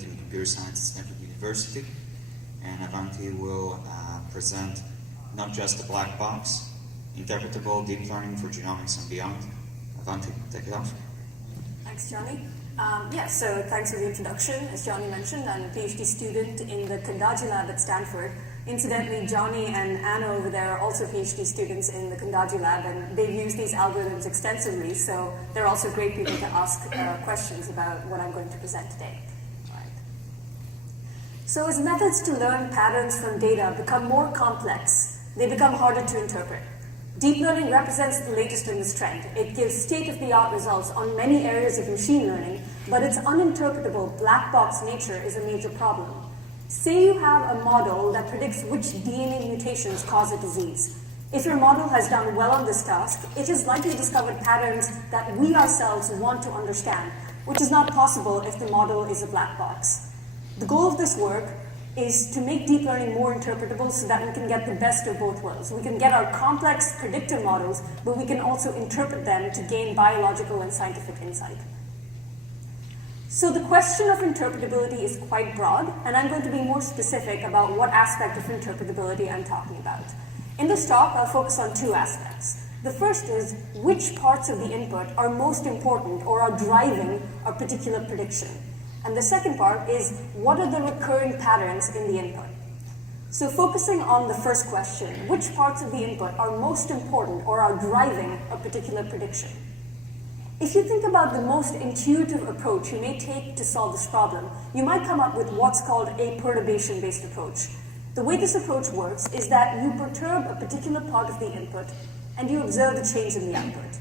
Interpretability in Computer Science at Stanford University. And Avanti will present not just the black box, interpretable deep learning for genomics and beyond. Avanti, take it off. Thanks, Johnny. So thanks for the introduction. As Johnny mentioned, I'm a PhD student in the Kundaje lab at Stanford. Incidentally, Johnny and Anna over there are also PhD students in the Kundaje lab, and they've used these algorithms extensively, so they're also great people to ask questions about what I'm going to present today. Right. So as methods to learn patterns from data become more complex, they become harder to interpret. Deep learning represents the latest in this trend. It gives state-of-the-art results on many areas of machine learning, but its uninterpretable black box nature is a major problem. Say you have a model that predicts which DNA mutations cause a disease. If your model has done well on this task, it has likely discovered patterns that we ourselves want to understand, which is not possible if the model is a black box. The goal of this work is to make deep learning more interpretable so that we can get the best of both worlds. We can get our complex predictive models, but we can also interpret them to gain biological and scientific insight. So the question of interpretability is quite broad, and I'm going to be more specific about what aspect of interpretability I'm talking about. In this talk, I'll focus on two aspects. The first is which parts of the input are most important or are driving a particular prediction. And the second part is, what are the recurring patterns in the input? So focusing on the first question, which parts of the input are most important or are driving a particular prediction? If you think about the most intuitive approach you may take to solve this problem, you might come up with what's called a perturbation-based approach. The way this approach works is that you perturb a particular part of the input and you observe the change in the output.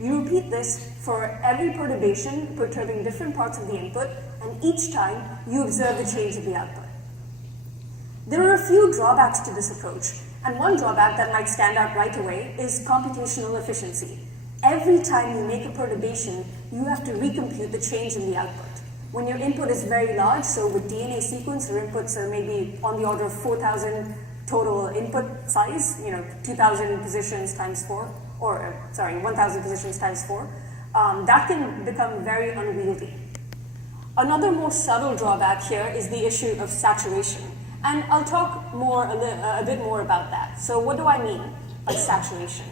You repeat this for every perturbation, perturbing different parts of the input, and each time you observe the change in the output. There are a few drawbacks to this approach, and one drawback that might stand out right away is computational efficiency. Every time you make a perturbation, you have to recompute the change in the output. When your input is very large, so with DNA sequence, your inputs are maybe on the order of 4,000 total input size, 2,000 positions times 4, 1,000 positions times 4, that can become very unwieldy. Another more subtle drawback here is the issue of saturation, and I'll talk a bit more about that. So what do I mean by saturation?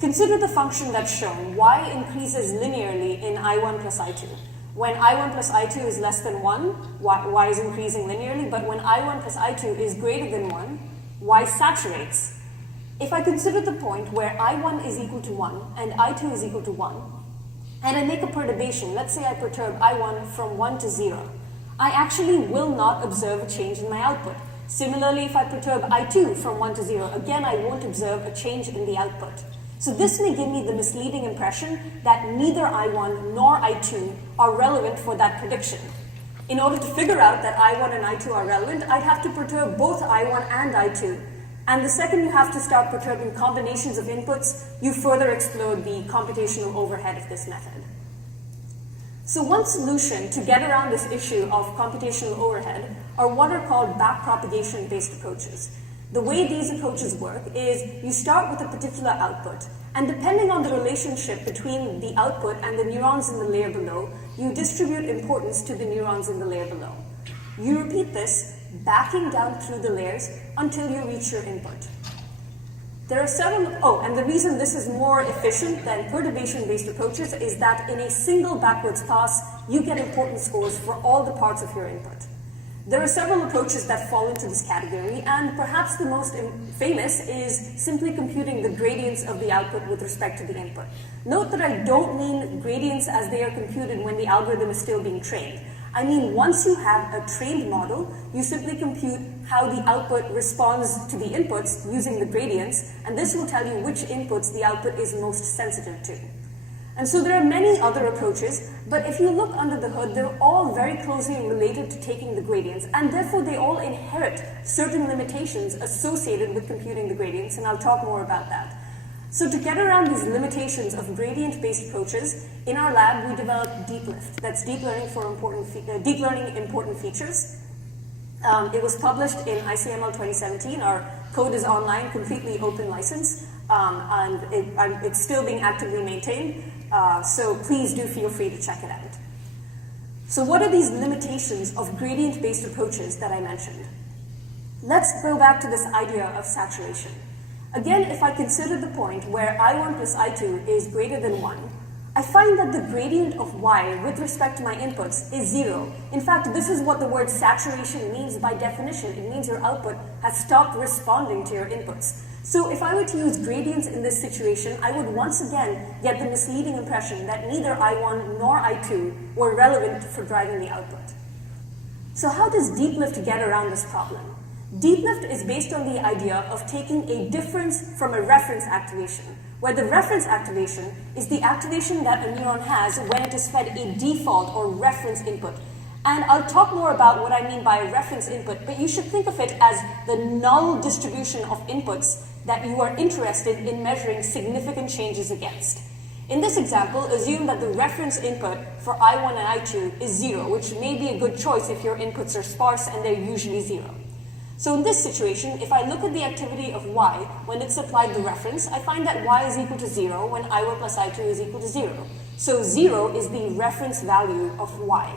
Consider the function that's shown. Y increases linearly in I1 plus I2. When I1 plus I2 is less than 1, Y is increasing linearly, but when I1 plus I2 is greater than 1, Y saturates. If I consider the point where I1 is equal to 1 and I2 is equal to 1, and I make a perturbation, let's say I perturb I1 from 1 to 0, I actually will not observe a change in my output. Similarly, if I perturb I2 from 1 to 0, again I won't observe a change in the output. So this may give me the misleading impression that neither I1 nor I2 are relevant for that prediction. In order to figure out that I1 and I2 are relevant, I'd have to perturb both I1 and I2. And the second you have to start perturbing combinations of inputs, you further explode the computational overhead of this method. So one solution to get around this issue of computational overhead are what are called backpropagation-based approaches. The way these approaches work is you start with a particular output, and depending on the relationship between the output and the neurons in the layer below, you distribute importance to the neurons in the layer below. You repeat this, backing down through the layers until you reach your input. There are several, and the reason this is more efficient than perturbation-based approaches is that in a single backwards pass, you get importance scores for all the parts of your input. There are several approaches that fall into this category, and perhaps the most famous is simply computing the gradients of the output with respect to the input. Note that I don't mean gradients as they are computed when the algorithm is still being trained. I mean, once you have a trained model, you simply compute how the output responds to the inputs using the gradients, and this will tell you which inputs the output is most sensitive to. And so there are many other approaches, but if you look under the hood, they're all very closely related to taking the gradients, and therefore they all inherit certain limitations associated with computing the gradients, and I'll talk more about that. So to get around these limitations of gradient-based approaches, in our lab we developed DeepLift. That's deep learning for important features. It was published in ICML 2017. Our code is online, completely open license, and it's still being actively maintained. So please do feel free to check it out. So what are these limitations of gradient-based approaches that I mentioned? Let's go back to this idea of saturation. Again, if I consider the point where I1 plus I2 is greater than 1, I find that the gradient of y with respect to my inputs is 0. In fact, this is what the word saturation means by definition. It means your output has stopped responding to your inputs. So if I were to use gradients in this situation, I would once again get the misleading impression that neither I1 nor I2 were relevant for driving the output. So how does DeepLift get around this problem? DeepLift is based on the idea of taking a difference from a reference activation, where the reference activation is the activation that a neuron has when it is fed a default or reference input. And I'll talk more about what I mean by a reference input, but you should think of it as the null distribution of inputs that you are interested in measuring significant changes against. In this example, assume that the reference input for I1 and I2 is 0, which may be a good choice if your inputs are sparse and they're usually 0. So in this situation, if I look at the activity of y when it's applied the reference, I find that y is equal to 0 when I1 plus I2 is equal to 0. So 0 is the reference value of y.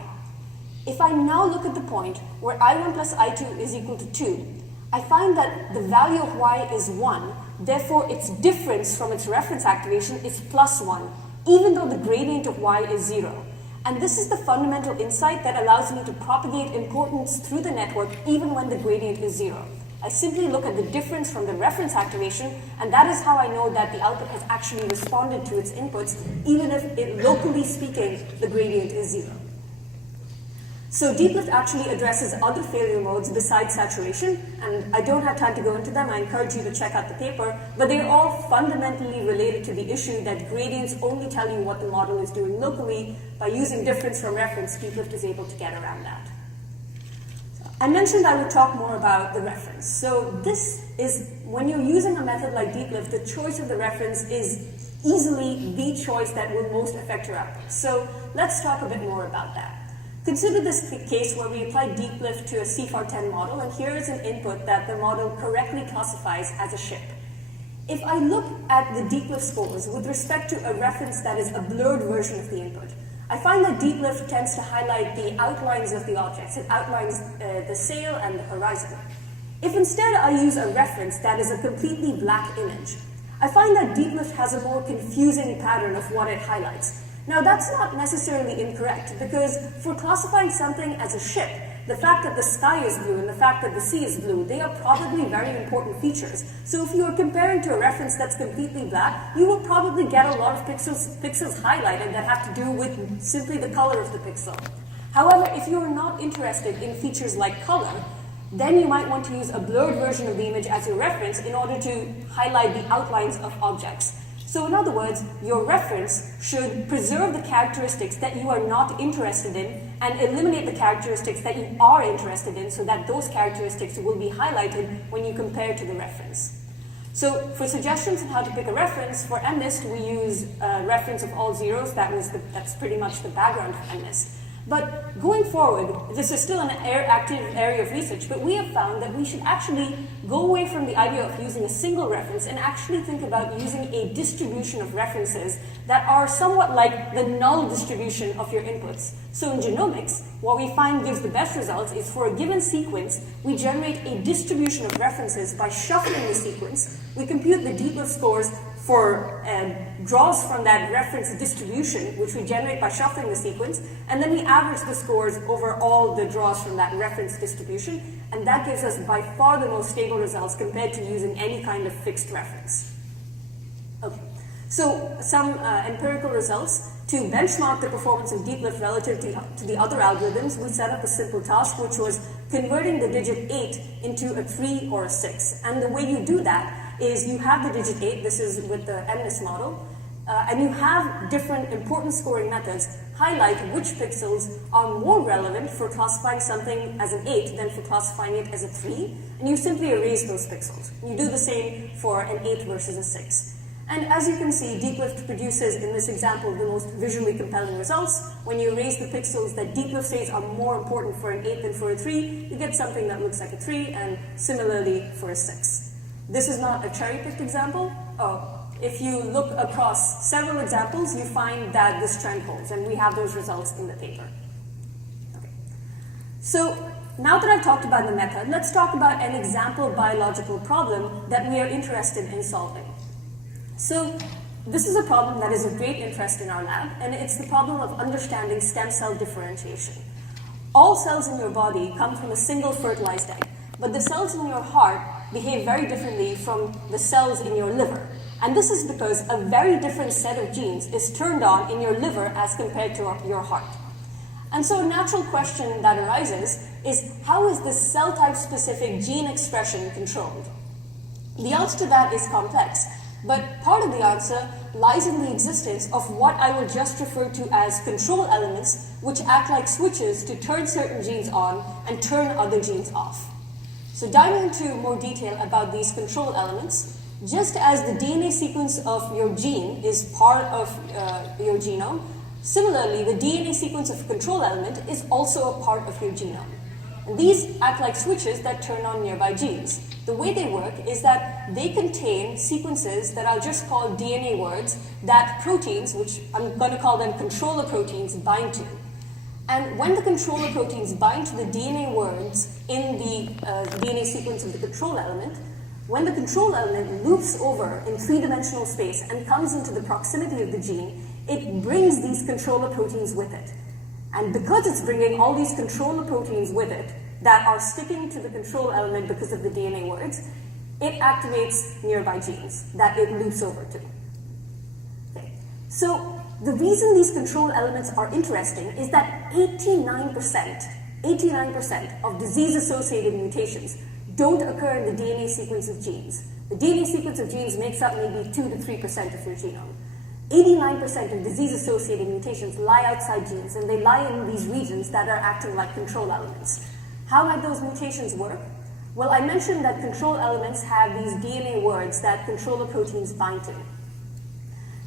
If I now look at the point where I1 plus I2 is equal to 2, I find that the value of y is 1, therefore its difference from its reference activation is plus 1, even though the gradient of y is 0. And this is the fundamental insight that allows me to propagate importance through the network even when the gradient is 0. I simply look at the difference from the reference activation, and that is how I know that the output has actually responded to its inputs, even if, locally speaking, the gradient is 0. So DeepLift actually addresses other failure modes besides saturation, and I don't have time to go into them. I encourage you to check out the paper, but they're all fundamentally related to the issue that gradients only tell you what the model is doing locally. By using difference from reference, DeepLift is able to get around that. I mentioned I would talk more about the reference. So this is, when you're using a method like DeepLift, the choice of the reference is easily the choice that will most affect your output. So let's talk a bit more about that. Consider this case where we apply DeepLift to a CFAR10 model, and here is an input that the model correctly classifies as a ship. If I look at the DeepLift scores with respect to a reference that is a blurred version of the input, I find that DeepLift tends to highlight the outlines of the objects. It outlines the sail and the horizon. If instead I use a reference that is a completely black image, I find that DeepLift has a more confusing pattern of what it highlights. Now that's not necessarily incorrect, because for classifying something as a ship, the fact that the sky is blue and the fact that the sea is blue, they are probably very important features. So if you are comparing to a reference that's completely black, you will probably get a lot of pixels highlighted that have to do with simply the color of the pixel. However, if you are not interested in features like color, then you might want to use a blurred version of the image as your reference in order to highlight the outlines of objects. So in other words, your reference should preserve the characteristics that you are not interested in and eliminate the characteristics that you are interested in, so that those characteristics will be highlighted when you compare to the reference. So for suggestions on how to pick a reference, for MNIST we use a reference of all zeros. That's pretty much the background of MNIST. But going forward, this is still an active area of research, but we have found that we should actually go away from the idea of using a single reference and actually think about using a distribution of references that are somewhat like the null distribution of your inputs. So in genomics, what we find gives the best results is for a given sequence, we generate a distribution of references by shuffling the sequence. We compute the DeepLift scores for draws from that reference distribution, which we generate by shuffling the sequence, and then we average the scores over all the draws from that reference distribution, and that gives us by far the most stable results compared to using any kind of fixed reference. Okay, so some empirical results. To benchmark the performance of DeepLift relative to the other algorithms, we set up a simple task, which was converting the digit 8 into a 3 or a 6. And the way you do that is you have the digit 8, this is with the MNIST model, and you have different importance scoring methods highlight which pixels are more relevant for classifying something as an 8 than for classifying it as a 3, and you simply erase those pixels. You do the same for an 8 versus a 6. And as you can see, DeepLift produces, in this example, the most visually compelling results. When you erase the pixels that DeepLift says are more important for an 8 than for a 3, you get something that looks like a 3, and similarly for a 6. This is not a cherry-picked example. If you look across several examples, you find that this trend holds, and we have those results in the paper. So now that I've talked about the method, let's talk about an example biological problem that we are interested in solving. So this is a problem that is of great interest in our lab, and it's the problem of understanding stem cell differentiation. All cells in your body come from a single fertilized egg, but the cells in your heart behave very differently from the cells in your liver. And this is because a very different set of genes is turned on in your liver as compared to your heart. And so a natural question that arises is, how is this cell type specific gene expression controlled? The answer to that is complex, but part of the answer lies in the existence of what I will just refer to as control elements, which act like switches to turn certain genes on and turn other genes off. So diving into more detail about these control elements, just as the DNA sequence of your gene is part of your genome, similarly, the DNA sequence of a control element is also a part of your genome. And these act like switches that turn on nearby genes. The way they work is that they contain sequences that I'll just call DNA words that proteins, which I'm going to call them controller proteins, bind to. And when the controller proteins bind to the DNA words in the DNA sequence of the control element, when the control element loops over in three-dimensional space and comes into the proximity of the gene, it brings these controller proteins with it. And because it's bringing all these controller proteins with it that are sticking to the control element because of the DNA words, it activates nearby genes that it loops over to. Okay. So the reason these control elements are interesting is that 89% of disease-associated mutations don't occur in the DNA sequence of genes. The DNA sequence of genes makes up maybe 2 to 3% of your genome. 89% of disease-associated mutations lie outside genes, and they lie in these regions that are acting like control elements. How might those mutations work? Well, I mentioned that control elements have these DNA words that controller proteins bind to.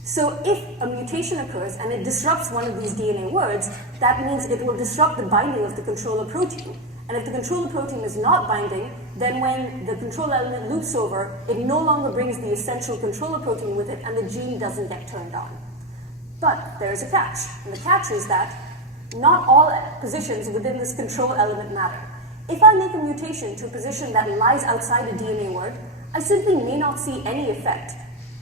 So if a mutation occurs and it disrupts one of these DNA words, that means it will disrupt the binding of the controller protein. And if the controller protein is not binding, then when the control element loops over, it no longer brings the essential controller protein with it, and the gene doesn't get turned on. But there's a catch, and the catch is that not all positions within this control element matter. If I make a mutation to a position that lies outside a DNA word, I simply may not see any effect.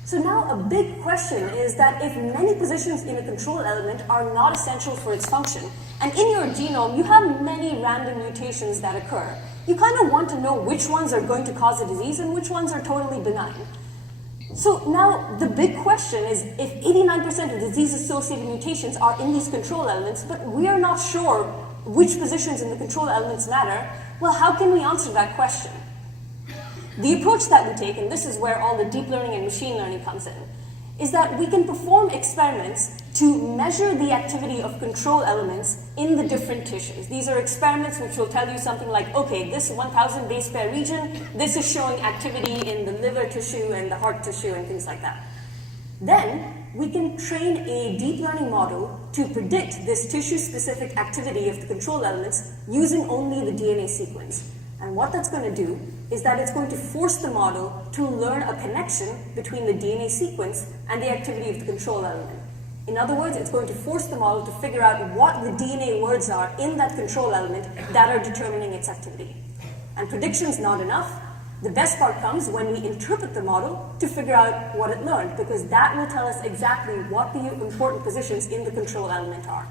So now a big question is that if many positions in a control element are not essential for its function, and in your genome you have many random mutations that occur, you kind of want to know which ones are going to cause a disease and which ones are totally benign. So now the big question is, if 89% of disease-associated mutations are in these control elements, but we are not sure which positions in the control elements matter, well, how can we answer that question? The approach that we take, and this is where all the deep learning and machine learning comes in, is that we can perform experiments to measure the activity of control elements in the different tissues. These are experiments which will tell you something like, okay, this 1000 base pair region, this is showing activity in the liver tissue and the heart tissue and things like that. Then we can train a deep learning model to predict this tissue-specific activity of the control elements using only the DNA sequence. And what that's going to do is that it's going to force the model to learn a connection between the DNA sequence and the activity of the control element. In other words, it's going to force the model to figure out what the DNA words are in that control element that are determining its activity. And prediction's not enough. The best part comes when we interpret the model to figure out what it learned, because that will tell us exactly what the important positions in the control element are.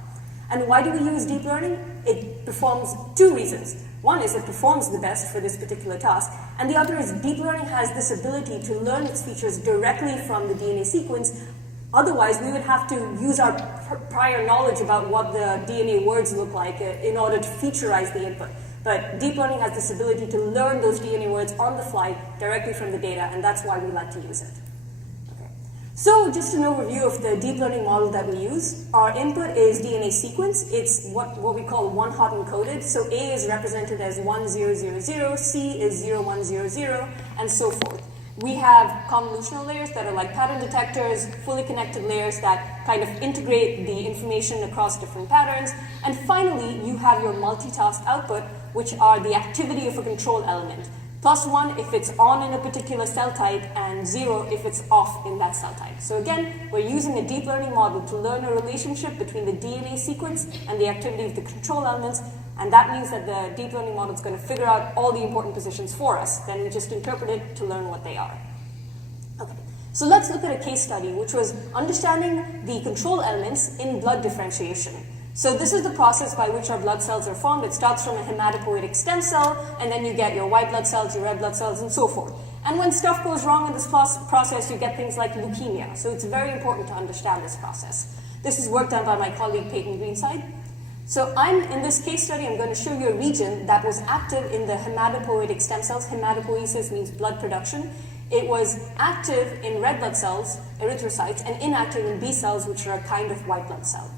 And why do we use deep learning? It performs two reasons. One is it performs the best for this particular task, and the other is deep learning has this ability to learn its features directly from the DNA sequence. Otherwise, we would have to use our prior knowledge about what the DNA words look like in order to featureize the input. But deep learning has this ability to learn those DNA words on the fly directly from the data, and that's why we like to use it. So just an overview of the deep learning model that we use. Our input is DNA sequence. It's what we call one-hot encoded. So A is represented as 1000, C is 0100, and so forth. We have convolutional layers that are like pattern detectors, fully connected layers that kind of integrate the information across different patterns. And finally, you have your multitask output, which are the activity of a control element. +1 if it's on in a particular cell type, and 0 if it's off in that cell type. So again, we're using a deep learning model to learn a relationship between the DNA sequence and the activity of the control elements And that means that the deep learning model is going to figure out all the important positions for us. Then we just interpret it to learn what they are. Okay. So let's look at a case study, which was understanding the control elements in blood differentiation. So this is the process by which our blood cells are formed. It starts from a hematopoietic stem cell, and then you get your white blood cells, your red blood cells, and so forth. And when stuff goes wrong in this process, you get things like leukemia. So it's very important to understand this process. This is work done by my colleague Peyton Greenside. So in this case study, I'm going to show you a region that was active in the hematopoietic stem cells. Hematopoiesis means blood production. It was active in red blood cells, erythrocytes, and inactive in B cells, which are a kind of white blood cell.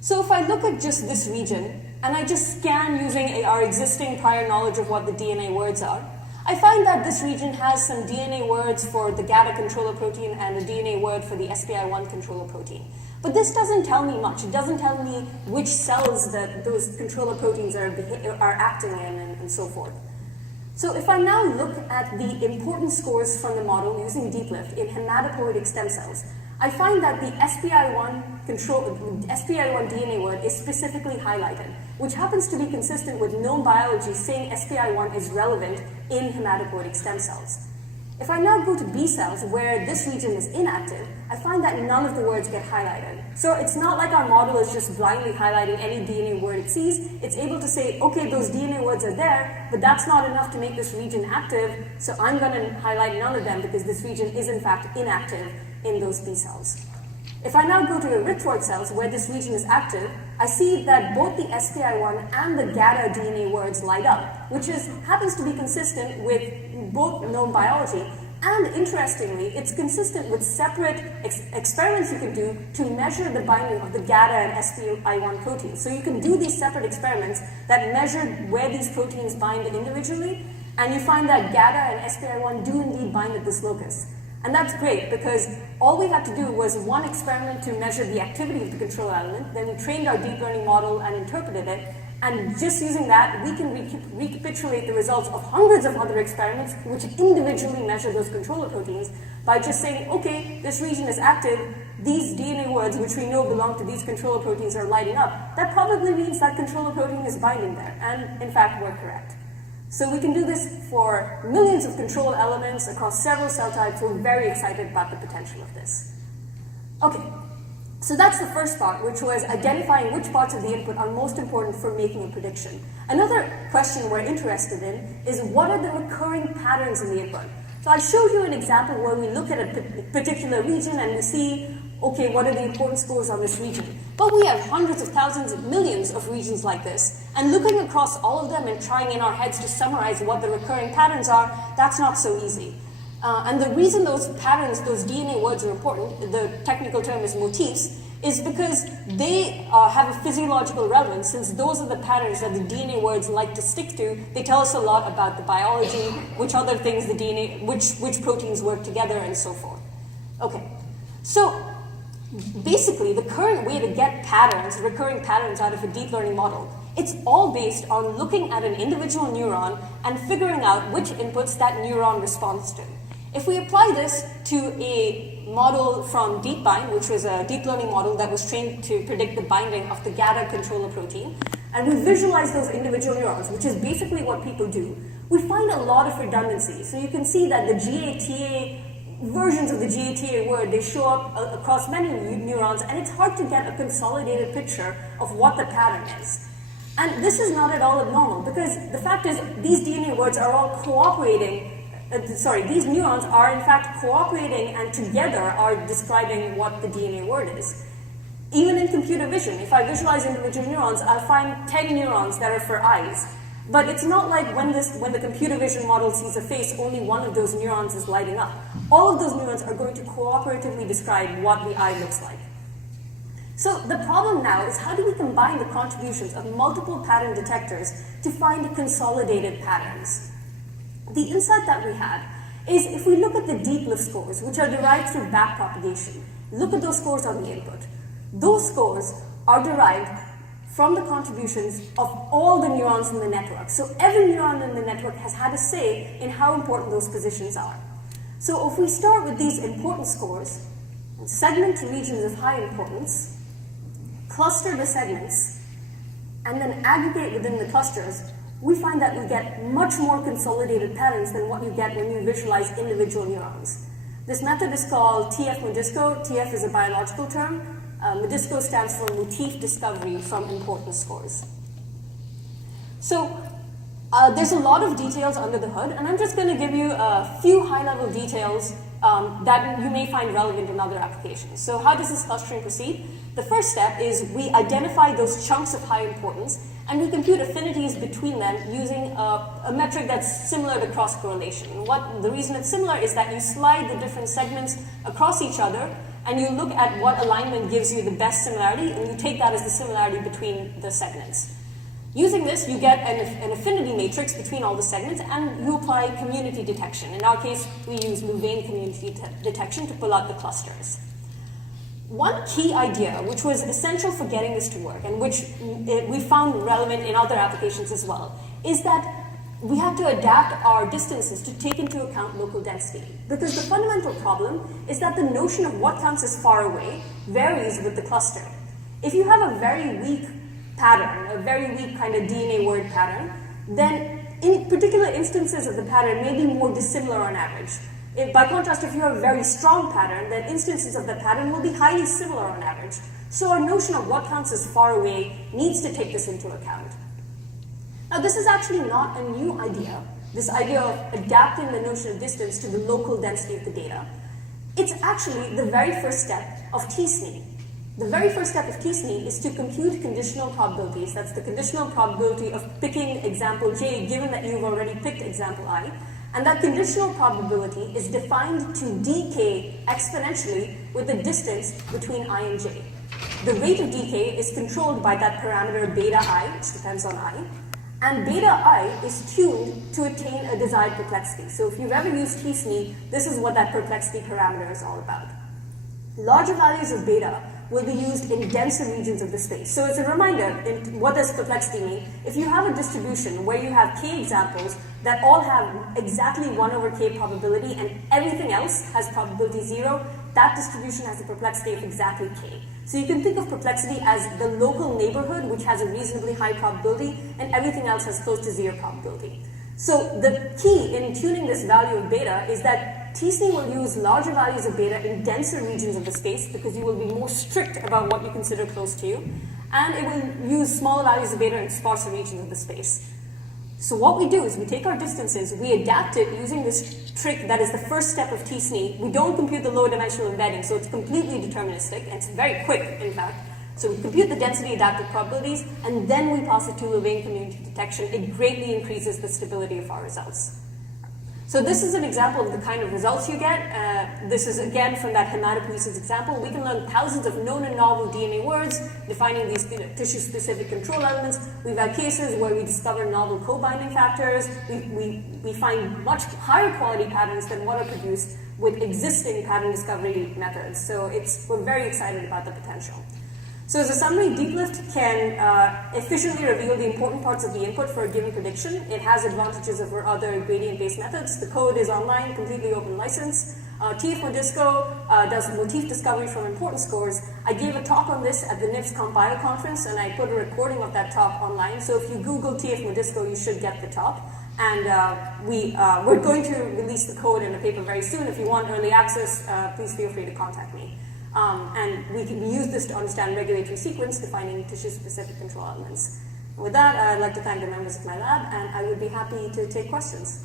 So if I look at just this region, and I just scan using our existing prior knowledge of what the DNA words are, I find that this region has some DNA words for the GATA controller protein and a DNA word for the SPI1 controller protein. But this doesn't tell me much. It doesn't tell me which cells that those controller proteins are acting in and so forth. So if I now look at the importance scores from the model using deep lift in hematopoietic stem cells, I find that the SPI1 DNA word is specifically highlighted, which happens to be consistent with known biology saying SPI1 is relevant in hematopoietic stem cells. If I now go to B cells, where this region is inactive, I find that none of the words get highlighted. So it's not like our model is just blindly highlighting any DNA word it sees. It's able to say, okay, those DNA words are there, but that's not enough to make this region active, so I'm going to highlight none of them because this region is in fact inactive in those B cells. If I now go to erythroid cells, where this region is active, I see that both the SPI1 and the GATA DNA words light up, which happens to be consistent with both known biology, and interestingly, it's consistent with separate experiments you can do to measure the binding of the GATA and SPI1 proteins. So you can do these separate experiments that measure where these proteins bind individually, and you find that GATA and SPI1 do indeed bind at this locus. And that's great because all we had to do was one experiment to measure the activity of the control element, then we trained our deep learning model and interpreted it, and just using that, we can recapitulate the results of hundreds of other experiments which individually measure those controller proteins by just saying, okay, this region is active, these DNA words which we know belong to these controller proteins are lighting up. That probably means that controller protein is binding there, and in fact, we're correct. So we can do this for millions of control elements across several cell types. We're very excited about the potential of this. Okay, so that's the first part, which was identifying which parts of the input are most important for making a prediction. Another question we're interested in is what are the recurring patterns in the input? So I'll show you an example where we look at a particular region and we see, okay, what are the important scores on this region? But we have hundreds of thousands, millions of regions like this, and looking across all of them and trying in our heads to summarize what the recurring patterns are, that's not so easy. And the reason those patterns, those DNA words are important, the technical term is motifs, is because they have a physiological relevance. Since those are the patterns that the DNA words like to stick to, they tell us a lot about the biology, which other things the DNA, which proteins work together, and so forth. Okay, so basically, the current way to get patterns, recurring patterns out of a deep learning model, it's all based on looking at an individual neuron and figuring out which inputs that neuron responds to. If we apply this to a model from DeepBind, which was a deep learning model that was trained to predict the binding of the GATA controller protein, and we visualize those individual neurons, which is basically what people do, we find a lot of redundancy. So you can see that the GATA versions of the GATA word, they show up across many neurons, and it's hard to get a consolidated picture of what the pattern is. And this is not at all abnormal, because the fact is these DNA words are all cooperating, these neurons are in fact cooperating and together are describing what the DNA word is. Even in computer vision, if I visualize individual neurons, I'll find 10 neurons that are for eyes. But it's not like when the computer vision model sees a face, only one of those neurons is lighting up. All of those neurons are going to cooperatively describe what the eye looks like. So the problem now is how do we combine the contributions of multiple pattern detectors to find consolidated patterns? The insight that we had is if we look at the deep lift scores, which are derived through backpropagation, look at those scores on the input. Those scores are derived from the contributions of all the neurons in the network. So every neuron in the network has had a say in how important those positions are. So if we start with these importance scores, and segment regions of high importance, cluster the segments, and then aggregate within the clusters, we find that we get much more consolidated patterns than what you get when you visualize individual neurons. This method is called TF-MoDISco. TF is a biological term. MoDISco stands for motif discovery from importance scores. So there's a lot of details under the hood, and I'm just going to give you a few high-level details that you may find relevant in other applications. So how does this clustering proceed? The first step is we identify those chunks of high importance, and we compute affinities between them using a metric that's similar to cross-correlation. The reason it's similar is that you slide the different segments across each other, and you look at what alignment gives you the best similarity, and you take that as the similarity between the segments. Using this, you get an affinity matrix between all the segments, and you apply community detection. In our case, we use Louvain community detection to pull out the clusters. One key idea, which was essential for getting this to work, and which we found relevant in other applications as well, is that we had to adapt our distances to take into account local density. Because the fundamental problem is that the notion of what counts as far away varies with the cluster. If you have a very weak pattern, a very weak kind of DNA word pattern, then in particular instances of the pattern may be more dissimilar on average. By contrast, if you have a very strong pattern, then instances of the pattern will be highly similar on average. So our notion of what counts as far away needs to take this into account. Now, this is actually not a new idea, this idea of adapting the notion of distance to the local density of the data. It's actually the very first step of t-SNE. The very first step of t-SNE is to compute conditional probabilities. That's the conditional probability of picking example j, given that you've already picked example I. And that conditional probability is defined to decay exponentially with the distance between I and j. The rate of decay is controlled by that parameter beta I, which depends on I. And beta I is tuned to attain a desired perplexity. So if you've ever used t-SNE, this is what that perplexity parameter is all about. Larger values of beta will be used in denser regions of the space. So as a reminder, what does perplexity mean? If you have a distribution where you have k examples that all have exactly 1/k probability and everything else has probability 0, that distribution has a perplexity of exactly k. So you can think of perplexity as the local neighborhood which has a reasonably high probability and everything else has close to 0 probability. So the key in tuning this value of beta is that t-SNE will use larger values of beta in denser regions of the space because you will be more strict about what you consider close to you, and it will use smaller values of beta in sparser regions of the space. So what we do is we take our distances, we adapt it using this trick that is the first step of t-SNE. We don't compute the lower dimensional embedding, so it's completely deterministic, and it's very quick, in fact. So we compute the density adaptive probabilities, and then we pass it to Louvain community detection. It greatly increases the stability of our results. So this is an example of the kind of results you get. This is again from that hematopoiesis example. We can learn thousands of known and novel DNA words, defining these tissue-specific control elements. We've had cases where we discover novel co-binding factors. We find much higher quality patterns than what are produced with existing pattern discovery methods. So we're very excited about the potential. So as a summary, DeepLift can efficiently reveal the important parts of the input for a given prediction. It has advantages over other gradient-based methods. The code is online, completely open license. TF-MoDISco does motif discovery from importance scores. I gave a talk on this at the NIPS Compile conference, and I put a recording of that talk online. So if you Google TF-MoDISco, you should get the talk. And we're going to release the code in a paper very soon. If you want early access, please feel free to contact me. And we can use this to understand regulatory sequence, defining tissue-specific control elements. With that, I'd like to thank the members of my lab, and I would be happy to take questions.